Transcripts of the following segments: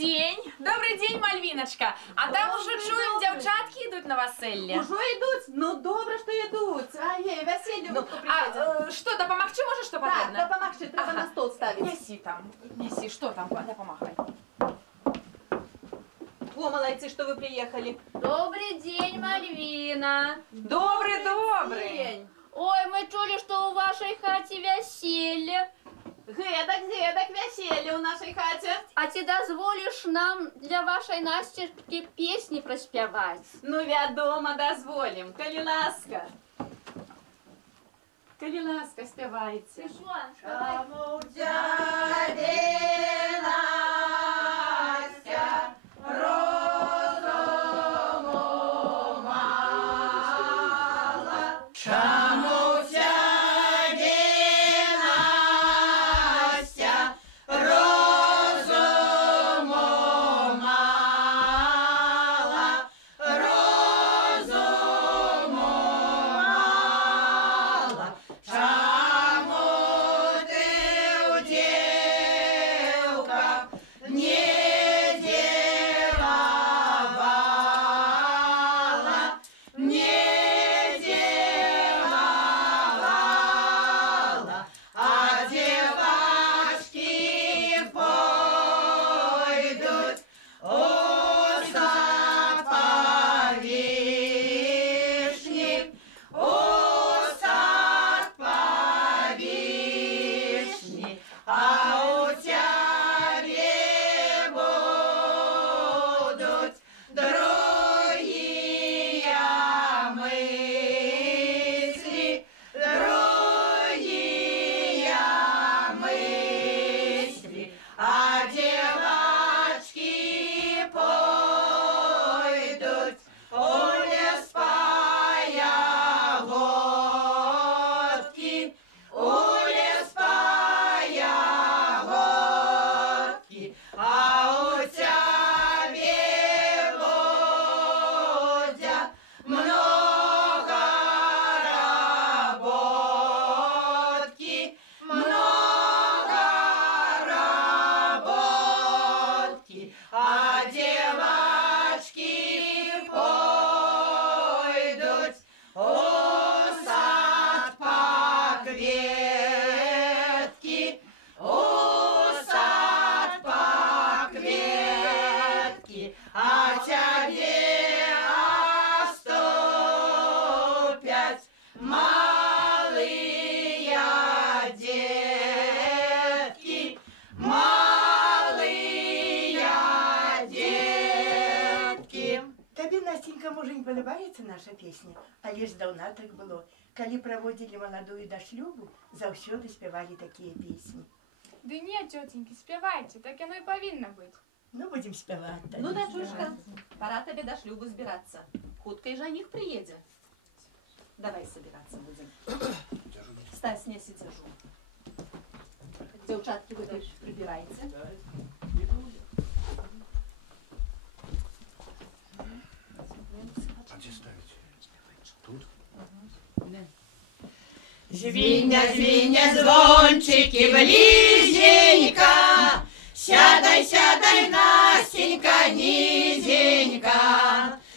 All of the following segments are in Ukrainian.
Добрый день, Мальвиночка. А там уже чуем, девчатки идут на веселье. Уже идут? Ну, добре, що йдуть. А є, весілля Ну, что, допомогчи можешь, что потрібно? Так, допомогчи, треба на стол ставити. Неси там, неси, что там, помахай. О, молодцы, что вы приехали. Добрый день, Мальвина. Добрый, добрый. Ой, мы чули, что у вашей хати веселье. Гедак, весілля у нашій хаті. А ти дозволишь нам для вашей Настюшки песни проспевать? Ну, відомо, дозволим. Коли ласка. Коли ласка, співайте. Чому Настенька, може, не подобається наша песня, але ж давно так було. Коли проводили молодую до шлюбу, завсёды спевали такие песни. Да нет, тетеньки, спевайте, так оно и повинно быть. Ну, будем спевать. Ну, дочушка, пора тебе до шлюбу збиратися. Хутко і жених приїде. Давай собираться будем. Стась, неси держу. Девчатки, вы дальше прибирайте. А где ставить? Тут? Звіння, звіння, звончики близенько, сядай, сядай, Настенька, низенько.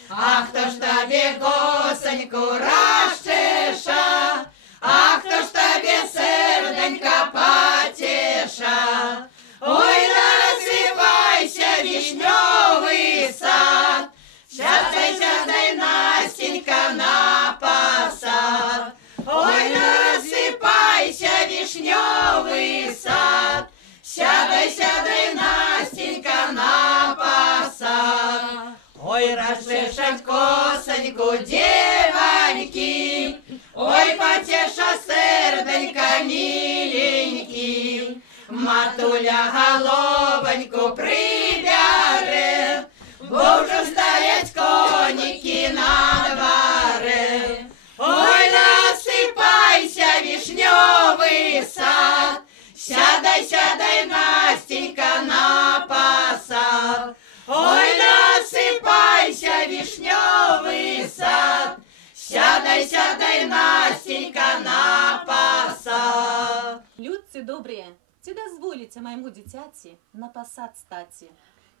Ах, хто ж тобі косоньку розчеша, ах, хто ж тобі серденька потеша. Ой, розсипайся, вишневий сад, сядай, сядай, Настенька, на посад. Ой, розсипайся, вишневий сад, сядай, сядай, Настенька, на посад. Ой, розчешать косоньку девоньки, ой, потеша серденька миленький. Матуля головоньку прибере, бо вже стоять коніки на дворе. Ой, насипайся, вишневий сад, сядай, сядай, Настенька, на посад. Ой, насипайся, вишневий сад, сядай, сядай, Настенька, на посад. Людці добрі, ці дозволите моєму дитяті на посад статі.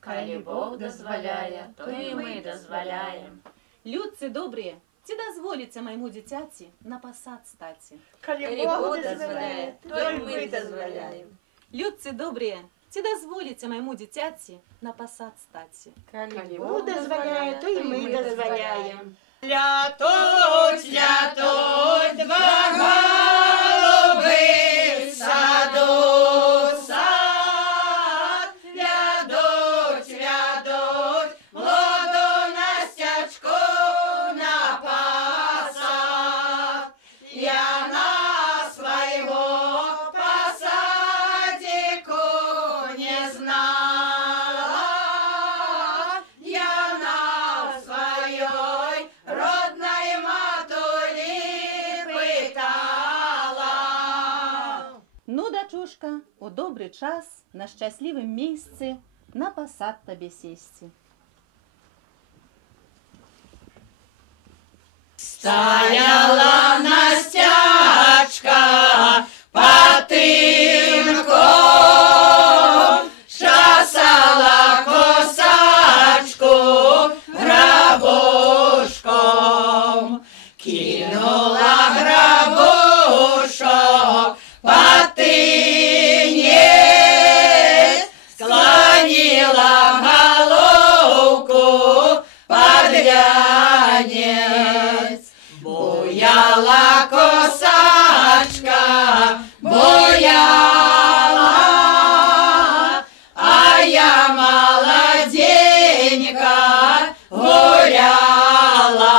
Калі Бог дозволяє, то і ми дозволяємо. Людцы добрые, ці дозволіться моєму дитяті на посад статі. Коли Бог дозволяє, то й ми дозволяємо. Людцы добрые, ці дозволіться моєму дитяті на посад статі. Коли Бог дозволяє, то й ми дозволяємо. Лятуть, лятуть два голуби в саду, сад. Вядуть, вядуть молоду Настячку на посад. Я на свого посадику не знала, я на своей родной матулі питала. Ну, дочушка, у добрий час на щасливім місці на посад тобі сісти. Стояла Настячка под тинком, чесала косачку грабушком, кинула грабушок под тинець, склонила головку под вянець. Буяла косачка, буяла, а я молоденька гуляла.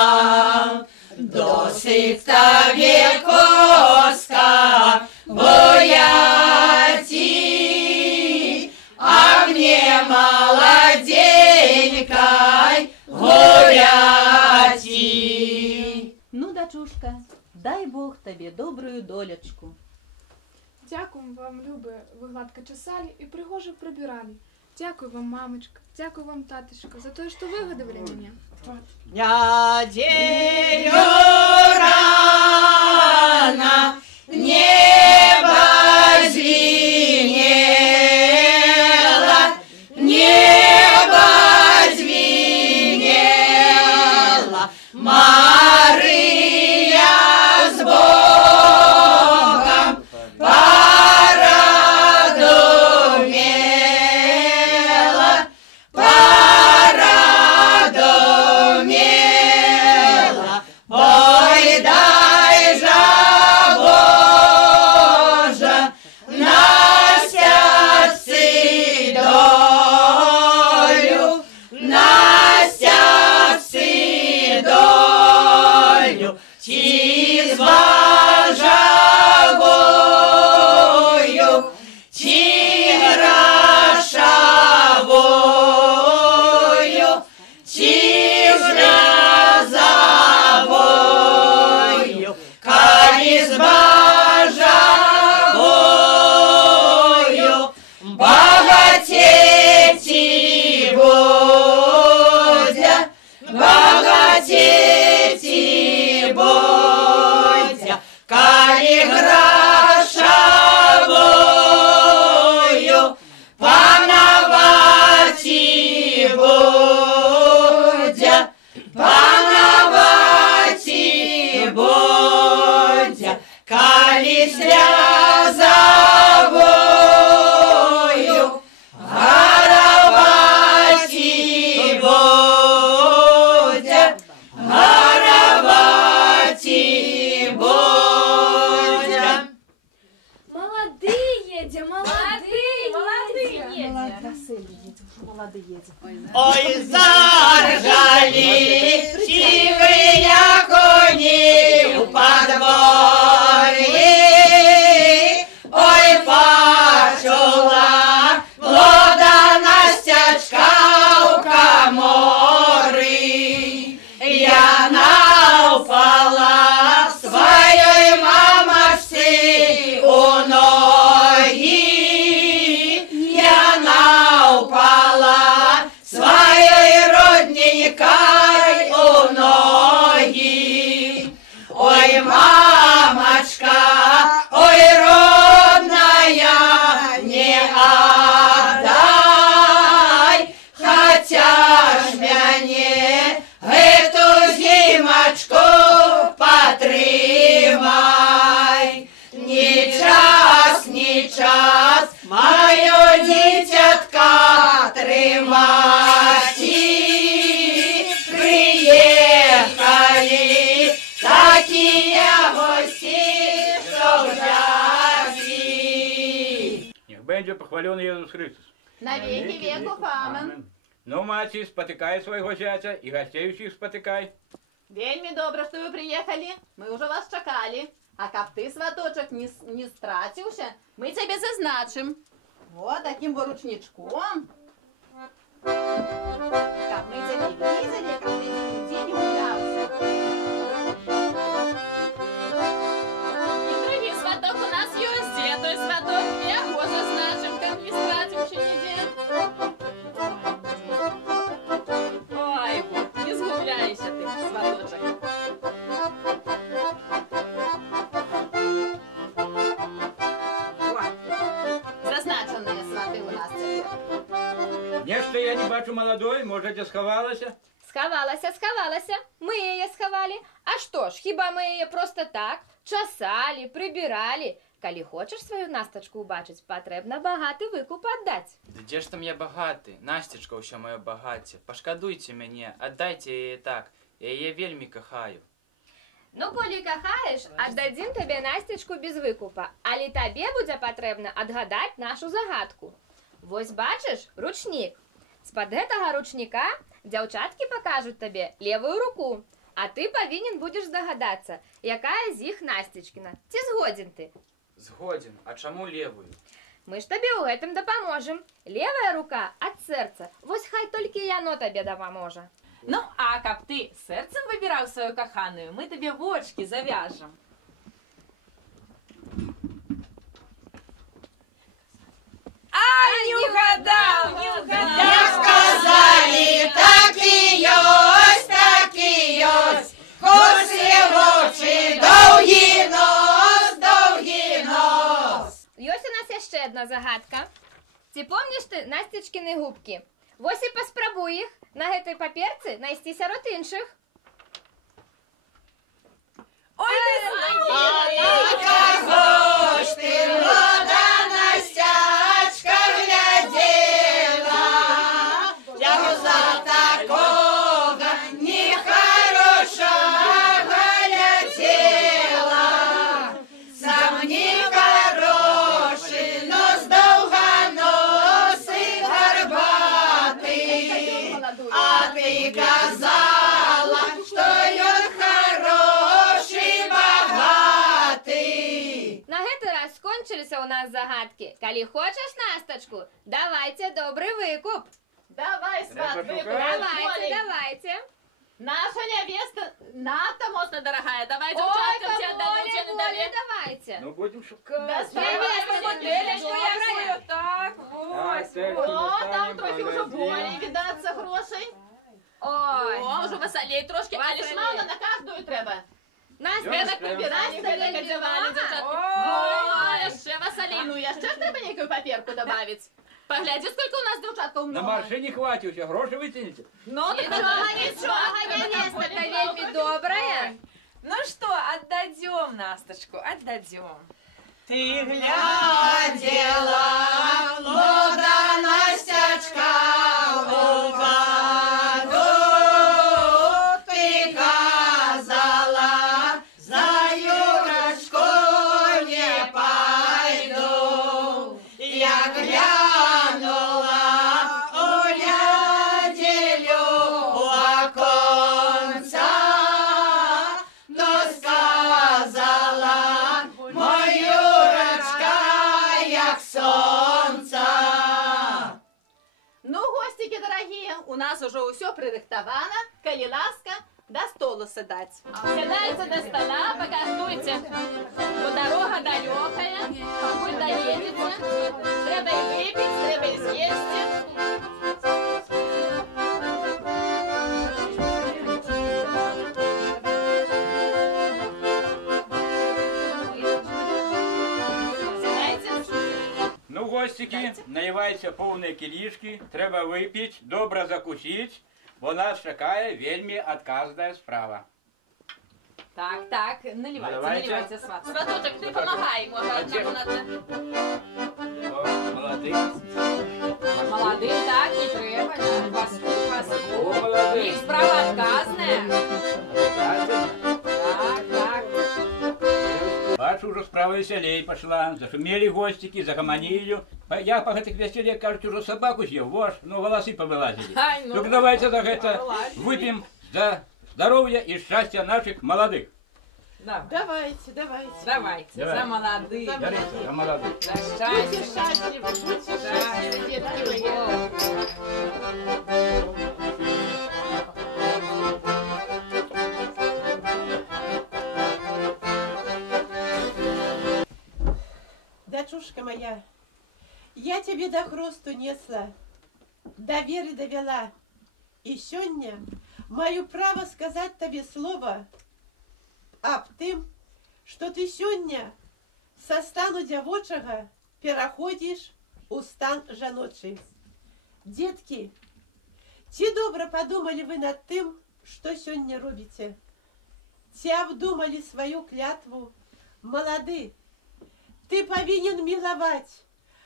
Досить тобі, коска, буяти, а мне молоденькой гуляти. Ну, дочушка, дай Бог тобі добрую долечку. Дякую вам, любе, ви гладко чесали і пригоже прибирали. Дякую вам, мамочка, дякую вам, таточка, за те, що вигодовали мене. Неделю рано небо звенело, небо звенело, Мария с Богом порадумела, порадумела. Ой, дай же Боже на сердце долю, на сердце долю, ті зважавою, ті грошовою, ті сльозовою, коли зважавою, багатеть і буде, багатеть і буде, коли грошовою пановать і буде, пановать і буде, коли сльозовою горовать і буде, горовать і буде. Молодые едем, Ой, заржали сивые кони у подворье, ой, почула молода Настячка у комори. Я упала своей мамочці у ноги, я упала своей родненькой у ноги. Ой, мамочка, ой, родная, не отдай, będzie pochwalony Jezus Chrystus. На веки веков, амен. Ну, маці, спотыкай свайго зяця і гостей усіх спотыкай. Вельми добро, что вы приехали. Мы уже вас чакали. А каб ты, сваточек, не страцился, мы тебе зазначим. Вот таким вот ручничком. Как мы тебя видели, как ты нигде не гулялся. І другий сваток у нас есть, де той сваток, його зазначим, как не стративши ніде. Ой, вот, не сгубляйся ты, сваточек. Вот, зазначенные сваты у нас теперь. Нешта я не бачу молодой, можете сховалася? Сховалася. Ми її сховали. А що ж, хіба ми її просто так часали, прибирали? Коли хочеш свою Насточку убачить, потрібно багатий викуп віддати. Да где ж там я богатый? Настечка ўсё моё багацце. Пашкадуйце мяне, аддайце яе так. Я яе вельмі кахаю. Ну, коли кахаєш, віддадим тобі Настечку без викупа. Але тобі буде потрібно відгадати нашу загадку. Вось бачиш, ручник. З-під гэтага ручника дзяўчаткі покажуть тобі левую руку. А ти повинен будеш здогадатися, яка з їх Настечкина. Ці згоден ти? Згоден, а чаму левую? Мы ж табе ў гэтым дапаможам. Левая рука ад сэрца. Вось хай толькі яно табе дапаможа. Ну, а каб ты сердцем выбирал свою каханую, мы тебе вочки завяжем. Ай, не угадал, не угадал. Як сказали, так і ёсть, так і ёсть. Косі очі, довгі нос, довгі нос. Ёсць у нас яшчэ одна загадка. Ці помніш ты Настечкіны губкі? Вось і паспрабуй іх на гэтай паперцы знайсці сярод іншых. Ой, ты Кого ж ти, молода Настячка, глядела, як за такого нехорошого глядела. Сам нехороший, нос довгоносий, горбатий, а ти казала, що ён хороший, багатий. На гэты раз скончыліся ў нас загадкі. Калі хочаш Настачку, давайце добры выкуп. Давай, сват, выкуп. Давайте. Наша невеста надто моцно дорогая. Давай, Ой, девчатка, тебе отдадут Коля, цену Коля, дали. давайте. Ну, будем шукать. Да, Моделечку я свою, так, вот. О, там трохи уже более видаться грошей. Ой. О, уже веселее трошки, але ж мало на каждую треба. Настя, Ви так прибирайте, ви так одягали, дівчатки. Ой, ще веселій. Ну, я ще ж треба ніяку папірку добавить. Погляді, скільки у нас дівчатка На много. машині хватить, ще гроші витягнете. Ну, так нічого, невеста-то вельми добрая. Ну что, отдадем Насточку, отдадем. Ти глядела, молода Настячка, у воду. Ти казала, за Юрочкою не пойду. Я глянула у гляділю у оконца, но сказала, мой Юрочка, як сонце. Ну, гостики дорогие, у нас уже все пририхтовано. Коли ласка, до столу сідать. Сідайте до стола, покаждуйте. Бо дорога далекая, покуль доедете. Треба и выпить, треба и съесть. Ну, гостики, наливайте повні кілішки, треба випити, добре закусити, бо нас чекає вельми отказна справа. Так, так, наливайте, Наливайте. наливайте, сват. Сваточек, ты помогай, может, Где? О, молодий. Молодые, так, не треба, да, паску, О, паску. молодий. Их справа отказная. Отказна. Так, так. Бачу, вже справа повеселей пошла. Зашумели гостики, загомонили. Я по гэтых веселе, кажуть, уже собаку съел. Вож, ну волосы повылазили. Ай, ну. Так давайте за это Вылазили. выпьем за здоровье и счастье наших молодых. Давайте. Давайте, за молодых. За молодых. За Будьте счастье. счастливы, будьте счастливы, детки мои. Дочушка моя, я тебе до хрусту несла, до веры довела. И сёння маю право сказать тебе слово аб тым, что ты сёння со стану дзявочага пераходишь у стан жаночий. Детки, ці добра подумали вы над тым, что сёння робіце? Ці обдумали свою клятву? Молоды, ты повинен миловать,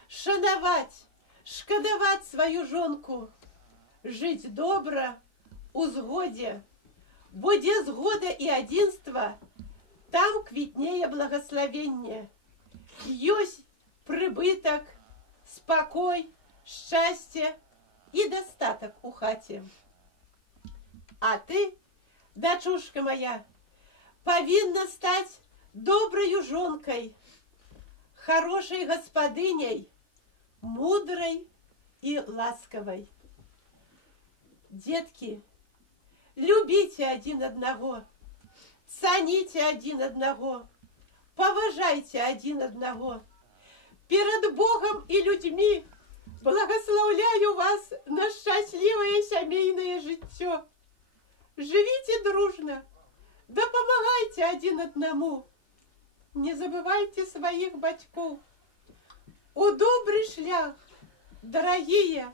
шановать, шкодовать свою жонку, жить добро, у згоде. Бо где згода и одинство, там квітнее благословение. Ёсць прибыток, спокой, счастье и достаток у хате. А ты, дочушка моя, повинна стать доброю жонкой, хорошей господыней, мудрой и ласковой. Детки, любите один одного, цените один одного, поважайте один одного. Перед Богом и людьми благословляю вас на счастливое семейное життё. Живите дружно, да помогайте один одному. Не забывайте своих батьков. У добрый шлях, дорогие,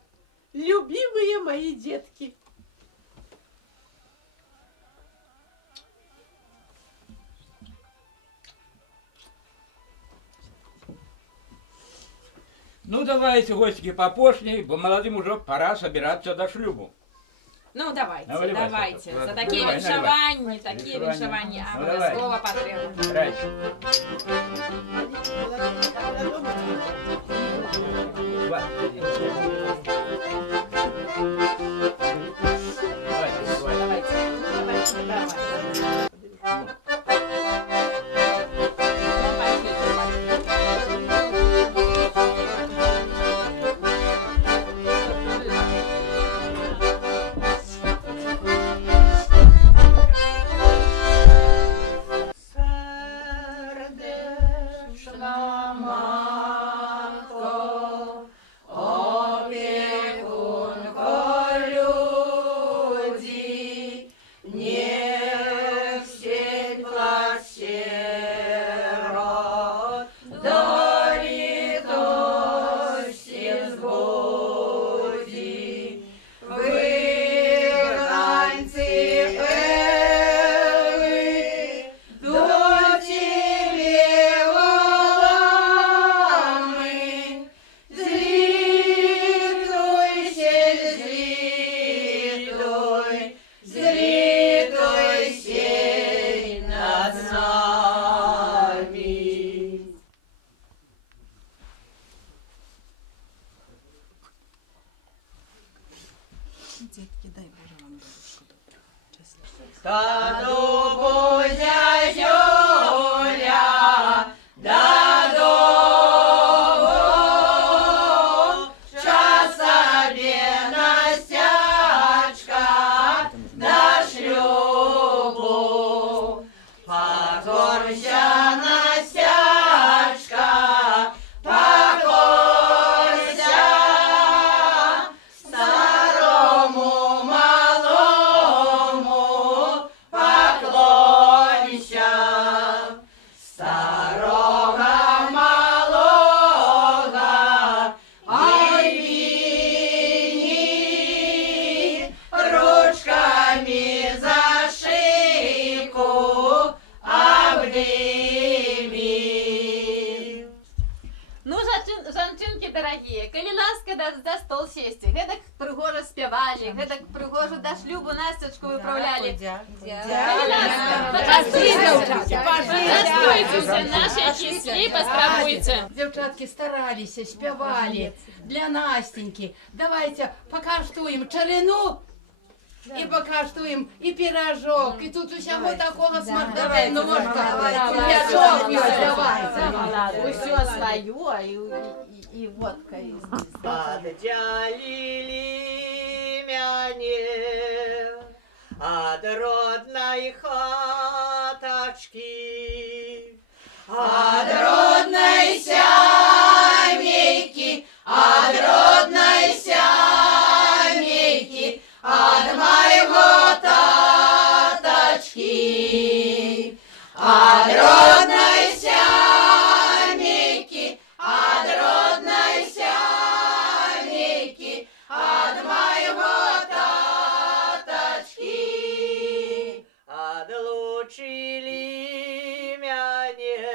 любимые мои детки. Ну, давайте, гостики, попошней, бо молодым уже пора собираться до шлюбу. Ну, давайте, Наливай, давайте. Саша. За такие Наливай, віншаванні, такі віншаванні, Ну, давай. обов'язково потрібно. Грайте. Старому малому дарагія, калі ласка за стол сесці, гэтак прыгожа спявалі, гэтак прыгожа да шлюбу Настечку выпраўлялі. Пачастуйцеся, наши кіслі, паспрабуйце. Девчатки старались, спевали для Настеньки. Давайте покаштуем чарину и покаштуем и пирожок. И тут усяго такого смакдавай. Ну, может, пирожок давай. Усё сваё и водка. Отделили мяне от родной хаточки, от родной семейки, от родной семейки, от моего таточки, от родной семейки, от родной семейки, от моего таточки. Отлучили мяне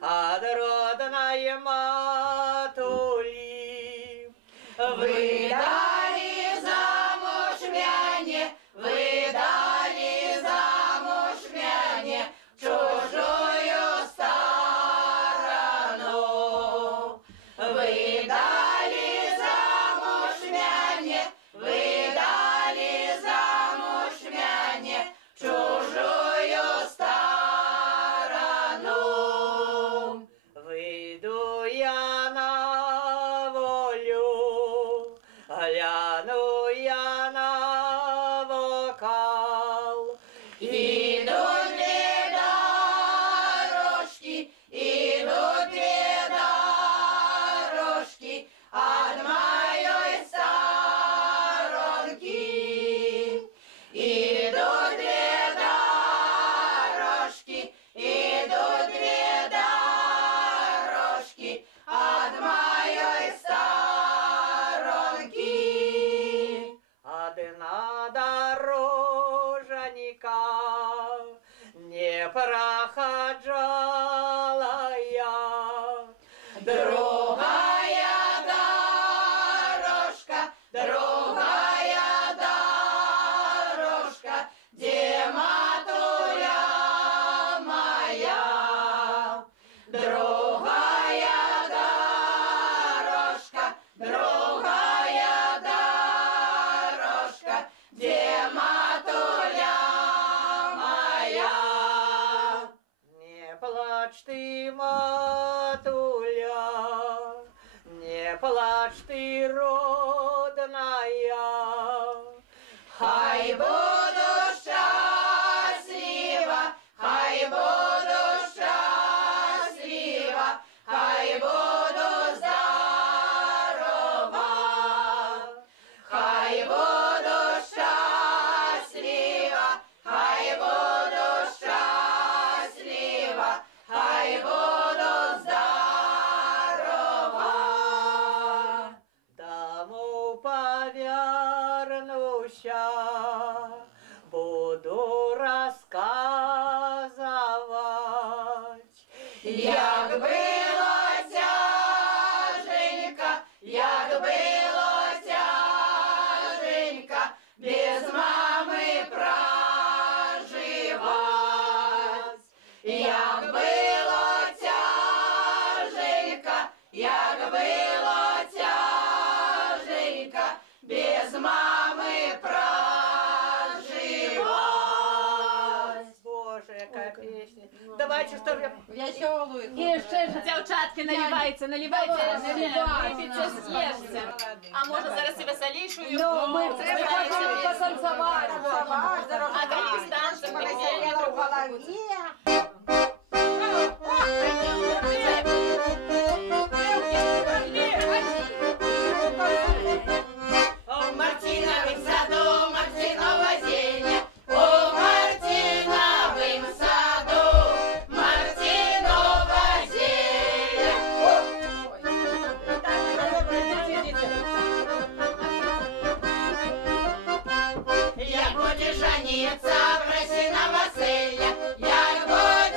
от родной матули, выдали замуж мяне, выдали замуж мяне чужую сторону. Выдали замуж мяне, выдали замуж мяне чужую сторону. Выйду я на волю, гляну я на вокал. Идут две дорожки, идут две дорожки от моей сторонки. Идут две дорожки, идут две дорожки от моей сторонки. Одна дороженька не проходжалая, другая дорожка, другая дорожка, где матуля моя. Другая дорожка, другая дорожка, где матуля моя. Не плачь ты, матуля, не плачь ты, родная, хай буду счастлива, хай буду счастлива, хай буду здорова, хай буду счастлива, хай буду счастлива, хай буду здорова. Домой повернуся, буду рассказывать, як было тяженько, як было тяженько без мамы проживать. Як было тяженько, як было тяженько без мамы проживать. Боже, яка песня. Давайте, что же веселую. Дівчатки, наливайте, наливайте, випійте, з'їжте. А може зараз і веселішою? Ну, ми Збирайтеся. потанцевать. А далі станцем, В Мартиновым саду Мартинова зелья, у Мартиновым саду Мартинова зелья. Як будеш жениться, проси на Василя, як будеш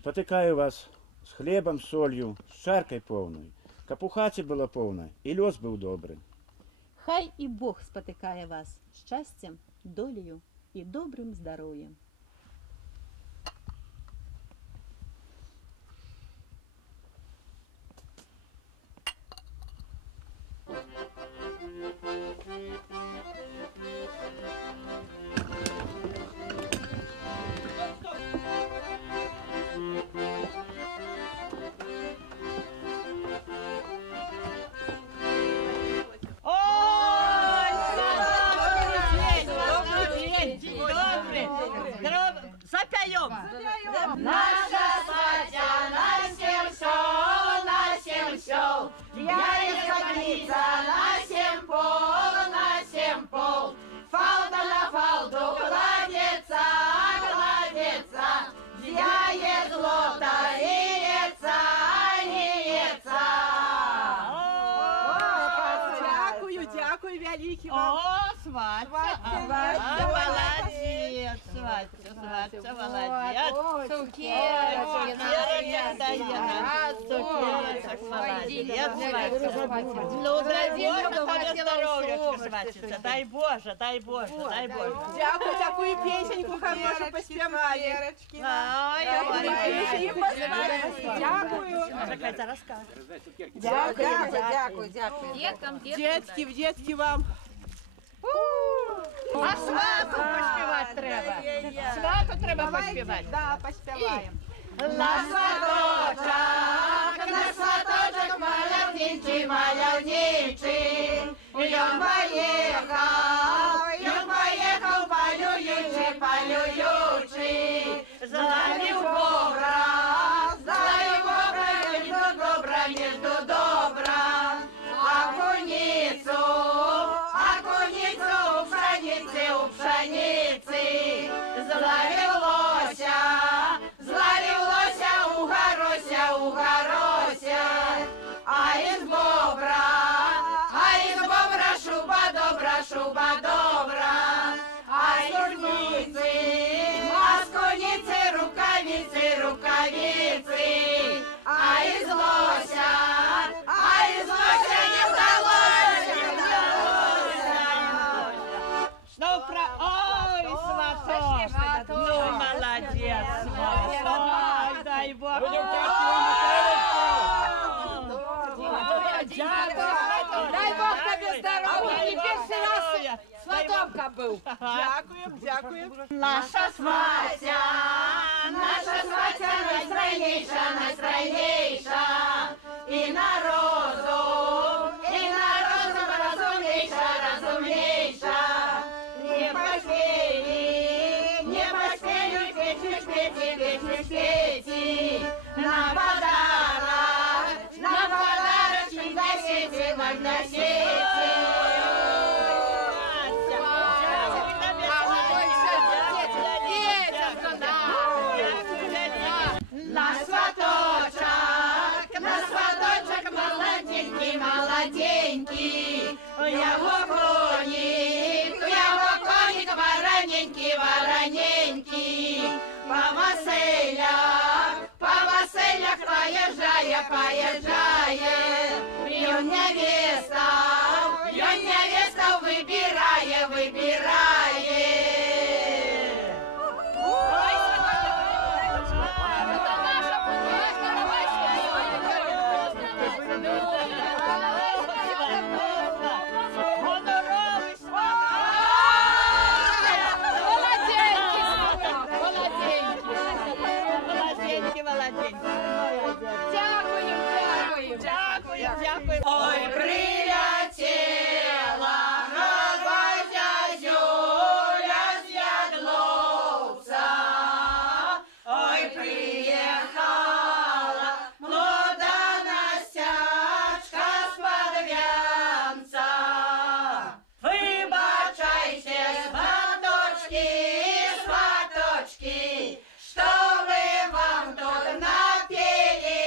Спотыкаю вас з хлебам, солью, з чаркай поўнай, каб у хаце было поўна і лёс быў добры. Хай і Бог спотыкае вас шчасцем, долею і добрым здароўем. Запяем! Наша свадьба на семь сел, я и столица на семь пол, фалда на фалду кладется, я е злото льется. Дякую, великий вам. О, свадьба. Молодец, свадьба, молодец. Цукерочки, Ну, дай Боже, тебе здоров'ячка, сватиця. Дай Боже. Дякую, песеньку хорошу поспіваю. Дякую. Чекай, зараз скажу. Дякую. Детки вам. А свату поспівати треба. Свату треба поспівати. Да, поспіваємо. На сваточок, малявничий, Ён поехал, полюючи, зловил бобра, между добра, окуницу, у пшеницы, зловил лося, у горося, а из бобра шуба добра, а из куницы рукавицы, а из лося не удалось. Ой, сваток, ну молодец, сваток, дай Бог. Дай Бог тобі здоров'я, не перший раз сватовка був. Дякую. Наша сватя найстройніша, і народу розумніша, не поспеють пети, на подарочки на сети. На сваточок молоденький, его коник вороненький, по веселях поезжает, ён невеста выбирает. Дякую. Ой, прилетела бабуся Зюля з Ядловца. Ой, приехала молода Настячка з-под Вянца. Вибачайте, сваточки, сваточки, что вы вам тут напели,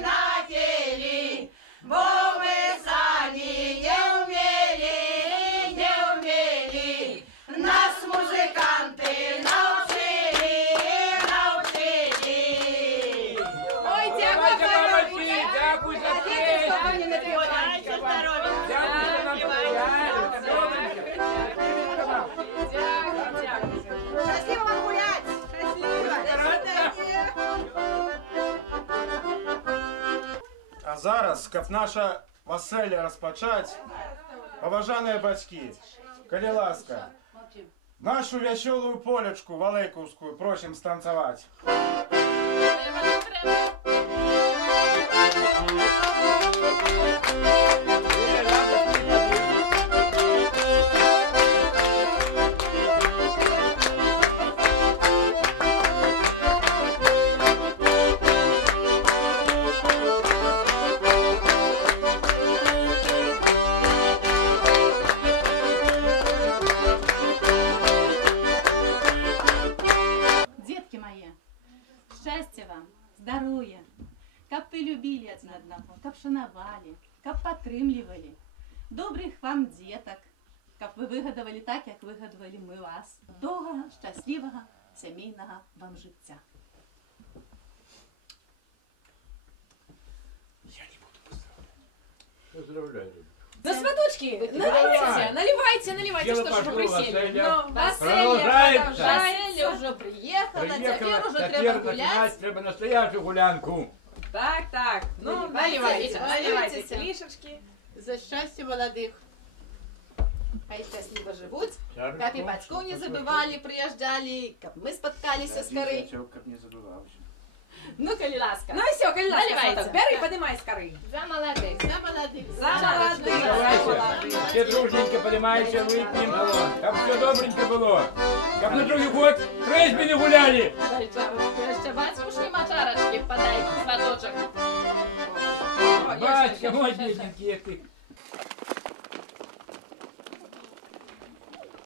напели, бо мы сами не умели, нас музыканты научили. Ой, Давайте, дякую, мамочки, дякую за песню. Счастливо вам гулять! А зараз, каб наша веселля розпочать, поважані батьки, коли ласка, нашу веселую полечку Валейковскую просим станцевать. Детки мои, счастья вам, здоровья, каб вы любили один одного, каб шановали, каб падтрымлівалі, добрых вам деток, каб вы выгадывали так, как выгадывали мы вас. Доўгага, шчаслівага, сямейнага вам жыцця. Поздравляю. На сваточки, наливайте, наливайте, Дело что ж вы пошло, присели. Василя. Ну, Василия Продолжается. Василля уже приехала, теперь уже треба гулять. Начинать треба настоящую гулянку. Так, так, ну, наливайте, наливайте клишечки. За счастье молодых. Хай счастливо живут, каб і бацькоў не забывали, приезжали, каб мы споткаліся з кары. Каб не забывался. Ну, калі ласка. Ну все, коли ласка, Наливайте. сваток, бери, поднимай с коры. За молодых. За молодых. За молодых. Давайте, все дружненько поднимайте, выпьем. Как все добренько было. Как на другий год пресьбы не гуляли. Ще батьку ж нема чарочки, подай сваточок. Батька, мой бедненький, ты